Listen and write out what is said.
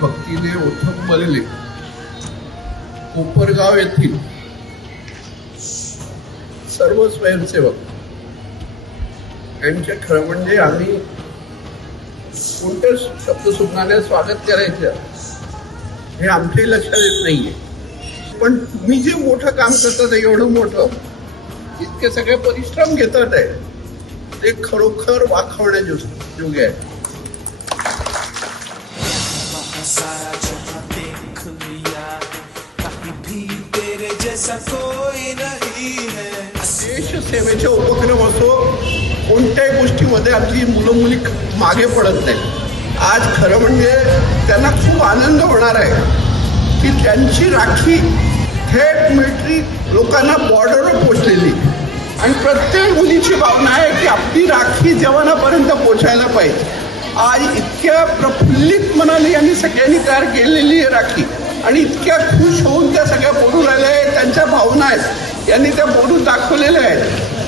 भक्तीने ओथंबलेले कोपरगाव येथील सर्व स्वयंसेवक यांचे खरं म्हणजे आम्ही कोणत्या शब्दसुमनाने स्वागत करायचं हे आमच्याही लक्षात येत नाहीये. पण तुम्ही जे मोठं काम करतात एवढं मोठं इतके सगळे परिश्रम घेतात आहे ते खरोखर वाखवण्याजोगे आहे. देश सेवेचे उपक्रम असो कोणत्याही गोष्टीमध्ये आपली मुलं मुली मागे पडत नाही. आज खरं म्हणजे त्यांना खूप आनंद होणार आहे की त्यांची राखी थेट मिलिटरी लोकांना बॉर्डरवर पोहोचलेली आणि प्रत्येक मुलीची भावना आहे की आपली राखी जवानापर्यंत पोहोचायला पाहिजे. आज इतक्या प्रफुल्लित मनाने यांनी सगळ्यांनी तयार केलेली आहे राखी आणि इतक्या खुश होऊन त्या सगळ्या बोलून राहिल्या आहेत. त्यांच्या भावना आहेत यांनी त्या बोलून दाखवलेल्या आहेत.